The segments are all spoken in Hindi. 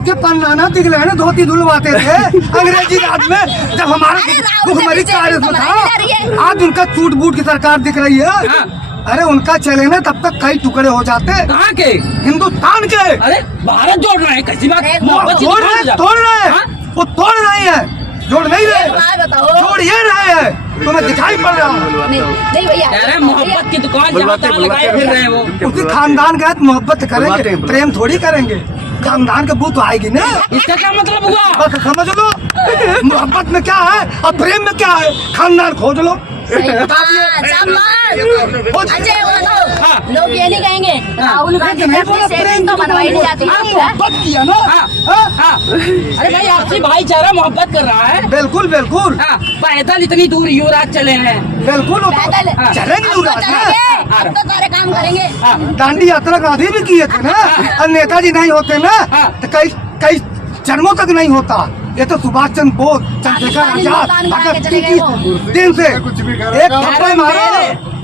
के पन्ना दिखले है ना, धोती धुलवाते थे अंग्रेजी राज में जब हमारा भुखमरी कार्य था। आज उनका टूट बूट की सरकार दिख रही है। अरे उनका चले ना तब तक कई टुकड़े हो जाते। कहाँ के? हिंदुस्तान के। अरे भारत जोड़ रहे हैं, कैसी बात? जोड़ रहे हैं, तोड़ रहे हैं। वो तोड़ नहीं है, जोड़ नहीं रहे, जोड़ ये रहे हैं। तुम्हें दिखाई पड़ रहा नहीं भैया। अरे मोहब्बत की दुकान जहाँ तहाँ लगाए फिर रहे वो। उसी खानदान के साथ मोहब्बत करेंगे, प्रेम थोड़ी करेंगे। खानदान के बूत आएगी ना। इसका क्या मतलब हुआ? बस समझ लो मोहब्बत में क्या है और प्रेम में क्या है। खानदान खोज लो। लोग ये नहीं कहेंगे राहुल गांधी ने अपनी सेविंग तो बनवाई नहीं जाती। मोहब्बत किया ना। अरे भाई आपसी भाईचारा मोहब्बत कर रहा है। बिल्कुल बिल्कुल। पैदल इतनी दूर युवराज चले हैं। बिल्कुल चलेंगे युवराज, अब तो सारे काम करेंगे। दांडी यात्रा गांधी भी किए थे ना। और नेताजी नहीं होते ना तो कई जन्मों तक नहीं होता। ये तो सुभाष चंद्र बोस, चंद्रशेखर आजाद, भगत सिंह की दिन से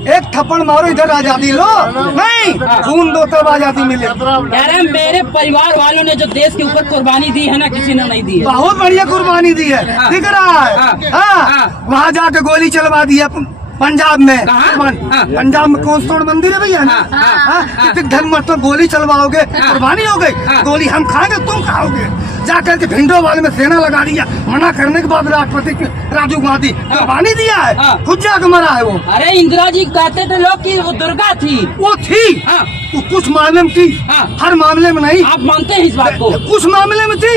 एक थप्पड़ मारो इधर आजादी लो, नहीं खून दो तब आजादी मिले। अरे मेरे परिवार वालों ने जो देश के ऊपर कुर्बानी दी है ना, किसी ने नहीं दी है। बहुत बढ़िया कुर्बानी दी है, दिख रहा है। वहाँ जाके गोली चलवा दी है पंजाब में। पंजाब में कौन सा मंदिर है भैया ना? धर्म मतलब गोली चलवाओगे, कुर्बानी हो गई। गोली हम खाएंगे, तुम खाओगे। जाकर के भिंडो वाले में सेना लगा दिया। मना करने के बाद राष्ट्रपति राजीव गांधी कुर्बानी दिया है, खुद जाकर मरा है वो। अरे इंदिरा जी कहते थे लोग कि वो दुर्गा थी। वो थी, वो कुछ मामले में थी, हर मामले में नहीं। आप मानते हैं इस बात को? कुछ मामले में थी,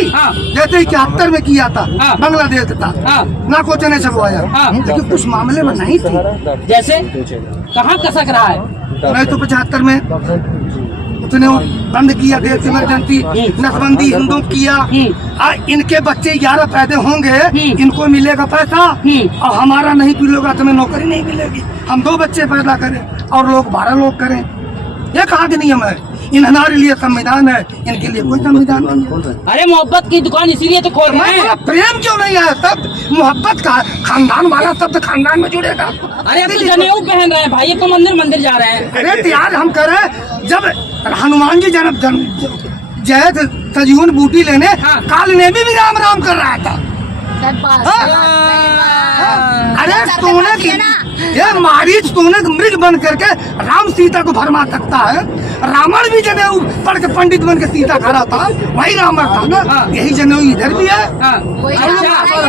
जैसे 71 में किया था बांग्लादेश था, ना कोच ने छपवाया, लेकिन कुछ मामले में नहीं थी। जैसे कहाँ कसक रहा है? नहीं तो 75 में उसने बंद किया देश इमरजेंसी, नसबंदी हिंदू किया। इनके बच्चे 11 पैदा होंगे, इनको मिलेगा पैसा और हमारा नहीं मिलेगा, तुम्हें नौकरी नहीं मिलेगी। हम 2 बच्चे पैदा करें और लोग 12 लोग करें, ये कहाँ के नियम है? इन हमारे लिए संविधान है, इनके लिए कोई संविधान नहीं है। अरे मोहब्बत की दुकान इसीलिए तो खोल रहे हैं। प्रेम क्यों नहीं है? तब मोहब्बत का खानदान वाला शब्द खानदान में जुड़ेगा। अरे अब तो जनेऊ पहन रहे हैं भाई, तो मंदिर जा रहे हैं। अरे त्याग हम कर रहे, जब हनुमान जी जन्म जय सजीवन बूटी लेने काल ने भी राम राम कर रहा था। अरे सोने की ये मारीच सोने मृग बन करके राम सीता को भरमा सकता है। रावण भी जनेऊ पढ़ के पंडित बन के सीता खड़ा था, वही रावण था ना। यही जनेऊ इधर भी है।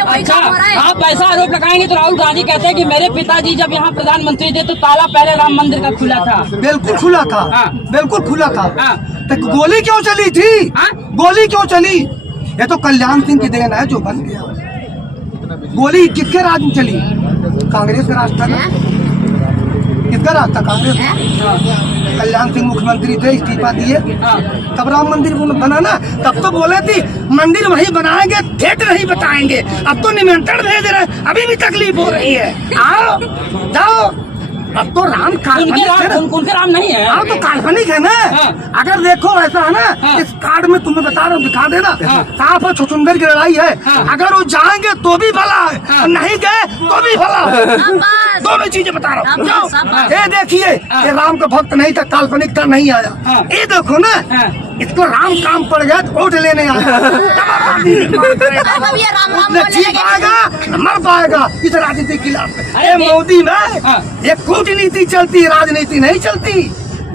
अच्छा, आप ऐसा आरोप लगाएंगे तो राहुल गांधी कहते हैं कि मेरे पिताजी जब यहाँ प्रधानमंत्री थे तो ताला पहले राम मंदिर का खुला था। बिल्कुल खुला था, बिल्कुल खुला था। तो गोली क्यों चली थी? गोली क्यों चली? ये तो कल्याण सिंह की देन है जो बन गया। गोली किसके राज में चली? कांग्रेस का राज था ना। किसका राज था? कांग्रेस। कल्याण सिंह मुख्यमंत्री थे, इस्तीफा दिए, तब राम मंदिर बना ना। तब तो बोले थी मंदिर वहीं बनाएंगे, ठेठ नहीं बताएंगे। अब तो निमंत्रण भेज रहे, अभी भी तकलीफ हो रही है। आओ जाओ। अब तो राम काल्पनिक है ना। उनके राम नहीं है। हाँ तो काल्पनिक है ना। अगर देखो ऐसा है ना, इस कार्ड में तुम्हें बता रहा हूँ, दिखा देना, साफ है छुछुंदर की लड़ाई है। अगर वो जाएंगे तो भी भला है, नहीं गए तो भी भला है। दोनों चीजें बता रहा हूँ। ये देखिए, ये राम का भक्त नहीं था, काल्पनिकता नहीं आया। ये देखो ना, इसको राम काम पड़ गया तो वोट लेने आया। न जी पाएगा न मर पाएगा इस राजनीति के खिलाफ। मोदी में एक कूटनीति चलती, राजनीति नहीं चलती।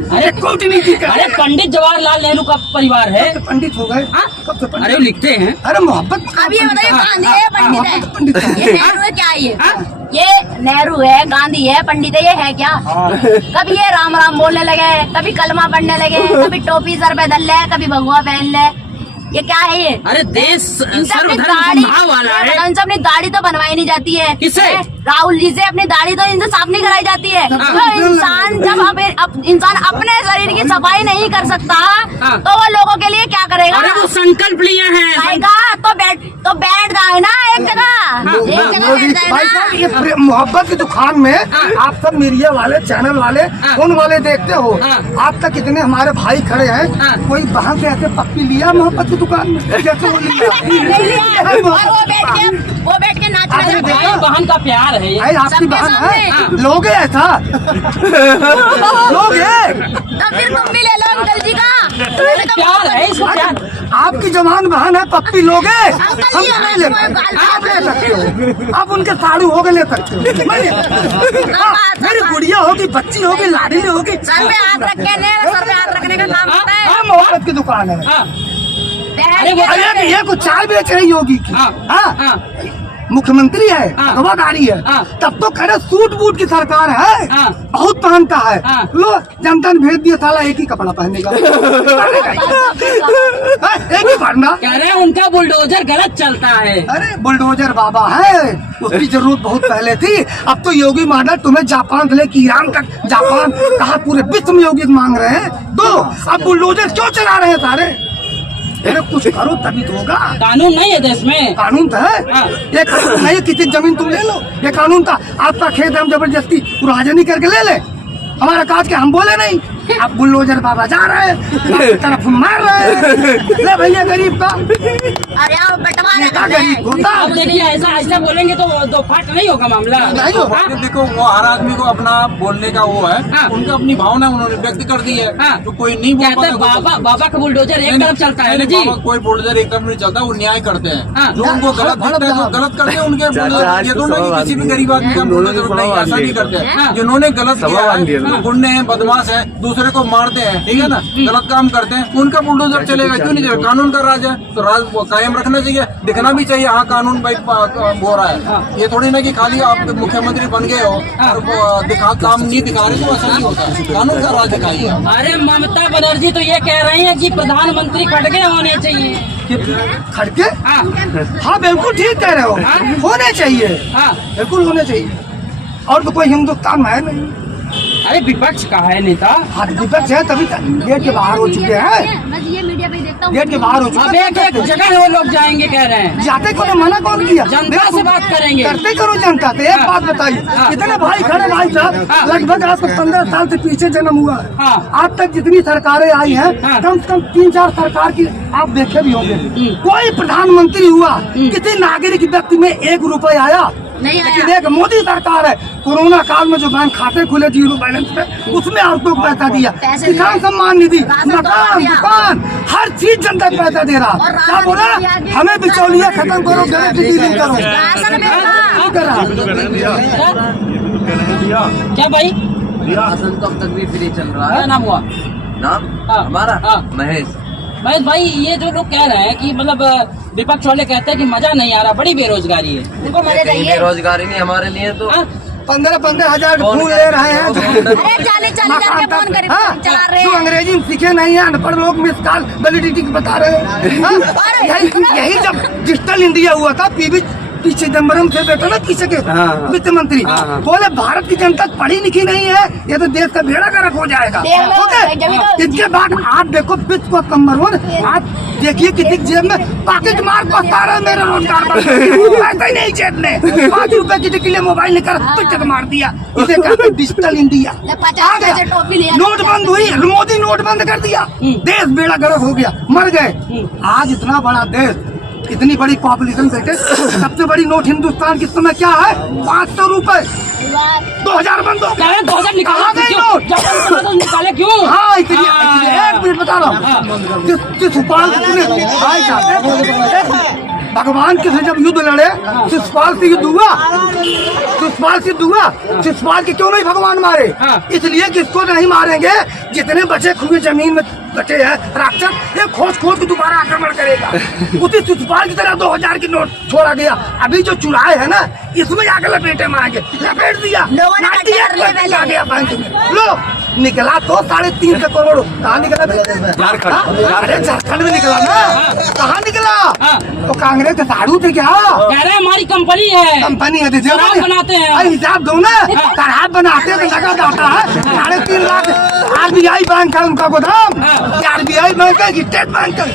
अरे कूटनीति का। अरे पंडित जवाहरलाल नेहरू का परिवार है। तो पंडित हो गए। कब से अरे वो लिखते हैं। अरे मोहब्बत। अब ये बताइए, गांधी है पंडित है? ये नेहरू है क्या? ये नेहरू है, गांधी है, पंडित है, ये है क्या? कभी ये राम राम बोलने लगे, कभी कलमा पढ़ने लगे, कभी टोपी सर पे धर ले, कभी भगवा पहन ले। ये क्या है ये? अरे देश सर्वधर्म गाड़ी वाला है। इनसे अपनी दाढ़ी तो बनवाई नहीं जाती है। किससे? राहुल जी से अपनी दाढ़ी तो इनसे साफ नहीं कराई जाती है। तो इंसान जब इंसान अपने शरीर की सफाई नहीं कर सकता तो वो लोगों के लिए क्या करेगा? अरे वो संकल्प लिए हैं। तो बैठ जाए ना एक जगह बैठ जाए ना। ये मोहब्बत की दुकान में आप सब मीडिया वाले, चैनल वाले, फोन वाले देखते हो। आप तक कितने हमारे भाई खड़े हैं, कोई बहन से ऐसे पप्पी लिया मोहब्बत की दुकान में? कैसे वो बैठ के नाच रहे हैं। भाई बहन का प्यार है। आपकी बहन है, लोगे ऐसा लोगे? तो फिर तुम भी ले लो अंकल जी का। प्यार है इसको प्यार। आपकी जवान बहन है, पप्पी लोगे हम नहीं ले सकते, आप ले सकते हो, आप उनके साड़ू होगे ले सकते हो, मैं ले सकता हूं। मेरी गुड़िया होगी, बच्ची होगी, लाडली होगी, सर पे हाथ रख के सर पे हाथ रखने का काम होता है। मोहब्बत की दुकान है। अरे वो अरे ये कुछ चाय बेच रही होगी, हाँ मुख्यमंत्री है, गवादारी है, तब तो कह रहे सूट बूट की सरकार है, बहुत पहनता है। लो जनता ने भेज दिया, साला एक ही कपड़ा पहनने का, एक ही पहनना। कह रहे हैं उनका बुलडोजर गलत चलता है। अरे बुलडोजर बाबा है, उसकी जरूरत बहुत पहले थी। अब तो योगी मॉडल तुम्हें जापान से लेकर ईरान तक, जापान कहा पूरे विश्व में योगी मांग रहे हैं, तो अब बुलडोजर क्यों चला रहे हैं सारे? अरे कुछ करो तभी तो होगा। कानून नहीं है देश में, कानून तो है, ये कानून नहीं, किसी जमीन तुम ले लो, ये कानून था। आपका खेत है, हम जबरदस्ती राजनी करके ले ले, हमारा काट के हम बोले नहीं, आप बुलडोजर बाबा जा रहे हैं, तरफ मार रहे हैं। ले भैया गरीब का, अरे आप बंटवारे नेता गरीब होता अब देखिए ऐसा ऐसा बोलेंगे तो दो फाट नहीं होगा मामला। नहीं होगा। हाँ? देखो वो हर आदमी को अपना बोलने का वो है, उनका अपनी भावना उन्होंने व्यक्त कर दी है, तो कोई नहीं बोल कहते हैं पाता। बाबा का बुलडोजर एक तरफ चलता है ना जी। बाबा कोई बुलडोजर एक तरफ नहीं चलता, वो न्याय करते हैं, जो उनको गलत हाँ, दिखता है वो गलत करते हैं। उनके बुलडोजर ये तो नहीं कि किसी भी गरीब आदमी का बुलडोजर नहीं, ऐसा नहीं करते हैं। जिन्होंने गलत किया है, गुंडे हैं, बदमाश है, दूसरे को मारते हैं, ठीक है ना, गलत काम करते हैं, उनका बुलडोजर चलेगा क्यों नहीं चलेगा? कानून का राज है तो राज कायम रखना चाहिए, दिखना भी चाहिए हाँ कानून भाई हो रहा है। ये थोड़ी ना कि खाली आप मुख्यमंत्री बन गए हो और दिखा काम नहीं दिखा रहे तो ऐसा नहीं होता है, कानून का राज दिखाइए। अरे ममता बनर्जी तो ये कह रही हैं कि प्रधानमंत्री खड़गे होने चाहिए। खड़के, हाँ हाँ बिल्कुल ठीक कह रहे हो, होने चाहिए, हाँ। बिल्कुल होने चाहिए। और तो कोई हिंदुस्तान में है नहीं। अरे विपक्ष का है नेता, हाँ विपक्ष है तभी गेट के बाहर हो चुके हैं, मैं ये मीडिया पे देखता हूँ। गेट के बाहर हो अब चुके एक एक जगह वो लोग जाएंगे कह रहे हैं। जाते को मना कौन किया? जनता से बात करेंगे, करते करो जनता से। एक बात बताइए, कितने भाई खड़े भाई साहब, लगभग आज से 15 साल से पीछे जन्म हुआ है, आज तक जितनी सरकारें आई हैं, कम से कम 3-4 सरकार की आप देखे भी होंगे, कोई प्रधानमंत्री हुआ, किसी नागरिक व्यक्ति में 1 रुपए आया नहीं लेकिन एक मोदी सरकार है, कोरोना काल में जो बैंक खाते खुले 0 बैलेंस पे, उसमें औरतों को पैसा दिया, किसान सम्मान निधि, मकान, दुकान, हर चीज जनता को पैसा दे रहा। क्या बोला? हमें बिचौलिया खत्म करो, गलत डीलिंग करो। क्या कर रहा? क्या भाई राशन तो अब तक भी फ्री चल रहा क्या है। नाम हुआ? नाम हाँ। हमारा हाँ। महेश। महेश भाई, ये जो लोग कह रहे हैं कि मतलब विपक्ष वाले कहते हैं कि मजा नहीं आ रहा, बड़ी बेरोजगारी है। उनको मजे कहीं चाहिए। बेरोजगारी नहीं हमारे लिए तो। हाँ? 15-15 हजार फूल ले रहे हैं, अरे 40 हजार के फोन कर चला रहे जो हैं। अंग्रेजी में सीखे नहीं है, अनपढ़ लोग मिस कॉल वैलिडिटी बता रहे हैं। हाँ? यही जब डिजिटल इंडिया हुआ था, पी चिदम्बरम से बैठा ना पीछे के वित्त मंत्री, बोले भारत की जनता पढ़ी लिखी नहीं है, ये तो देश का बेड़ा गर्क हो जाएगा। ओके, इसके बाद आप देखो वित्त को नंबर 1, आप देखिए किसी जेब में पॉकेट मार पता रहे मेरे रोजगार पैसा ही नहीं जेब में, 5 रुपए की के लिए मोबाइल निकाल पिचक मार दिया। इसे कहते हैं डिजिटल इंडिया। 50 पैसे टोपी लिया। नोट बंद हुई, मोदी नोट बंद कर दिया, देश बेड़ा गर्क हो गया, मर गए। आज इतना बड़ा देश, इतनी बड़ी पॉपुलेशन बैठे, सबसे बड़ी नोट हिंदुस्तान की समय क्या है? 500 रुपए। 2000 बंद हो कह रहे हैं 2000 निकाला गए क्यों? नोट। जब तक तो निकाले क्यों? हाँ इसलिए एक मिनट बता रहा हूँ, शिशुपाल भगवान के से जब युद्ध लड़े, शिशुपाल से युद्ध हुआ, शिशुपाल से युद्ध हुआ, शिशुपाल के क्यों नहीं भगवान मारे? इसलिए कि इसको नहीं मारेंगे, जितने बचे खुए जमीन में बचे हैं राक्षस, ये खोज खोज के दोबारा आक्रमण करेगा। उसी शिशुपाल की तरह 2000 की नोट छोड़ा गया। अभी जो चुराए है ना, इसमें आके लपेटे मारेंगे, लपेट दिया, 98% आ गया बैंक में। लो निकला तो 3.5 करोड़, कहाँ निकला? अरे झारखंड में निकला ना, कहाँ निकला? तो कांग्रेस के साड़ू थे क्या? कह रहे हैं हमारी कंपनी है, कंपनी है, शराब बनाते हैं। अरे हिसाब दो ना, शराब बनाते हैं तो लगा जाता है 3.5 लाख। RBI बैंक है उनका गोदाम, RBI बैंक है, स्टेट बैंक है।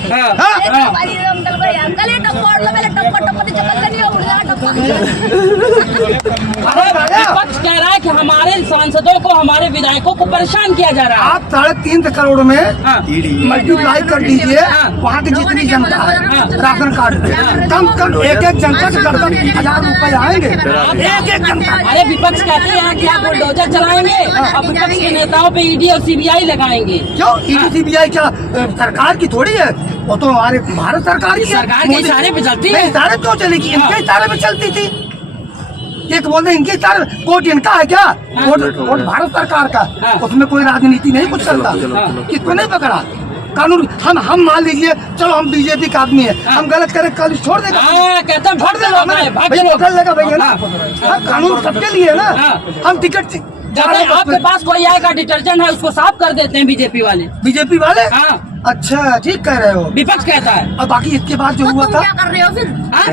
विपक्ष कह रहा है कि हमारे सांसदों को, हमारे विधायकों को परेशान किया जा रहा है। आप 3.5 करोड़ में हाँ। मल्टीप्लाई कर दीजिए हाँ। वहाँ की जितनी जनता है हाँ। राशन कार्ड पे, कम से कम एक जनता के 10,000 रुपए आएंगे, एक जनता। अरे विपक्ष कहते हैं कि आप बुलडोजर चलाएंगे और विपक्ष के नेताओं पे ईडी और सीबीआई लगाएंगे। क्यों? ईडी सीबीआई क्या सरकार की थोड़ी है, वो तो हमारे भारत सरकार की है। सरकार के इशारे पे चलती है। इशारे क्यों चलेगी? हाँ। इनके इशारे पे चलती थी। एक बोलते हैं इनके इशारे, वोट इनका है क्या? वोट भारत सरकार का, हाँ। उसमें कोई राजनीति नहीं कुछ चलता। किसको नहीं पकड़ा कानून? हम मान लीजिए, चलो हम बीजेपी का आदमी है, हम गलत करें कल छोड़ देगा, कहते हैं छोड़ देगा भैया, होटल लगा भैया ना। हाँ, कानून सबके लिए है ना। हम टिकट आपके पास कोई आएगा डिटर्जेंट है उसको साफ कर देते हैं बीजेपी वाले। बीजेपी वाले? हाँ। अच्छा, ठीक कह रहे हो। विपक्ष कहता है। और बाकी इसके बाद जो हुआ तुम था, क्या कर रहे हो फिर? हाँ?